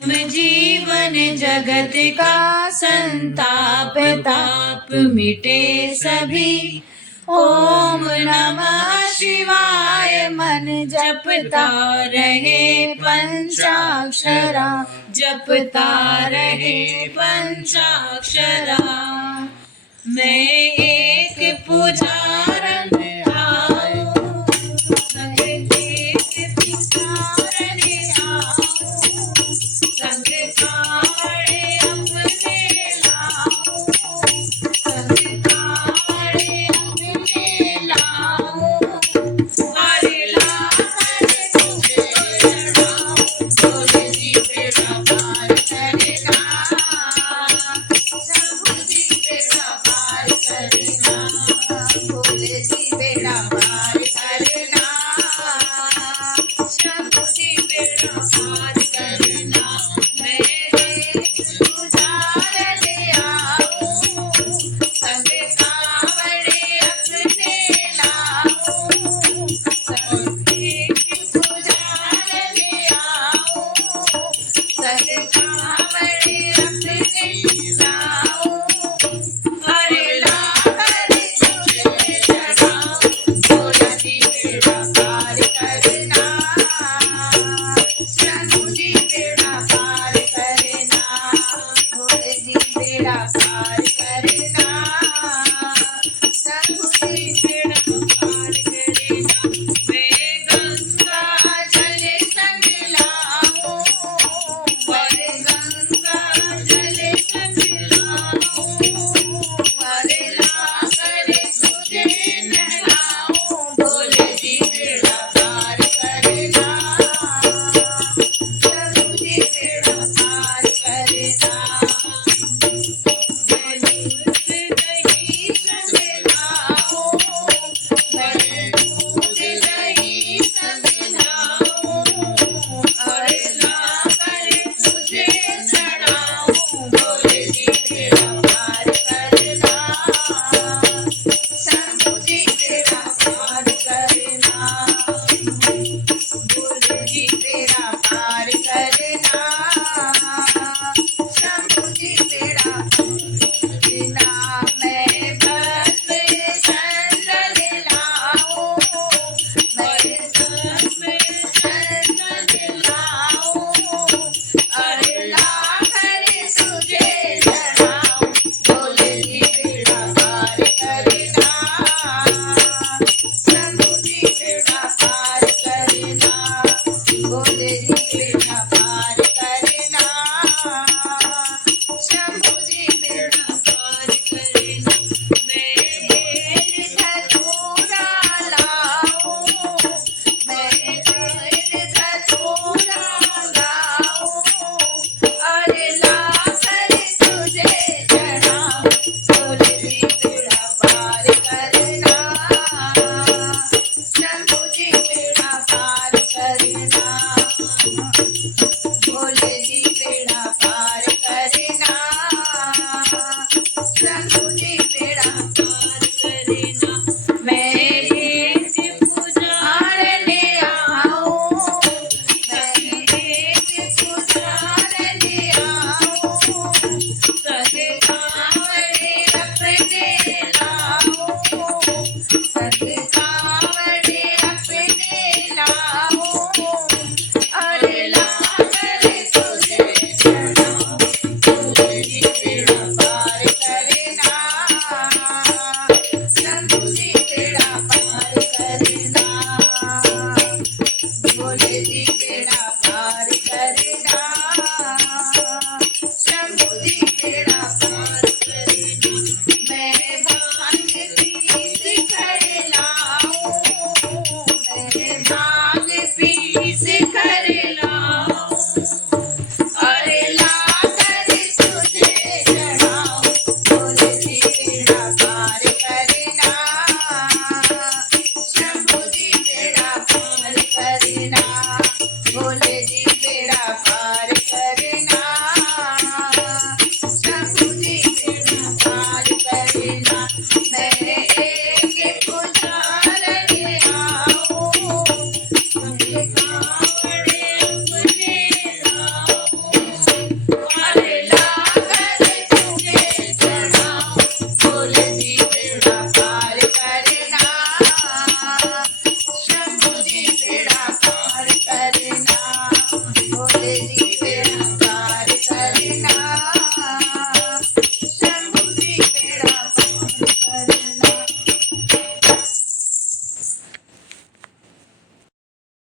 जीवन जगत का संताप ताप मिटे सभी। ओम नमः शिवाय मन जपता रहे पंचाक्षरा, जपता रहे पंचाक्षरा। मैं एक पुजारन आऊं, संग एक पुजारन आऊं, संग कावड़े अपने लाऊं, संग कावड़े अपने लाऊं। हरे लाल तुझे चढ़ाऊं, भोले जी बेड़ा पार करना, शंभू जी बेड़ा पार करना, भोले जी बेड़ा पार करना, शंभू जी बेड़ा पार करना। मैं गुजार ले आऊं, संग कावड़े अपने लाऊं, संग गुजार ले आऊं, संग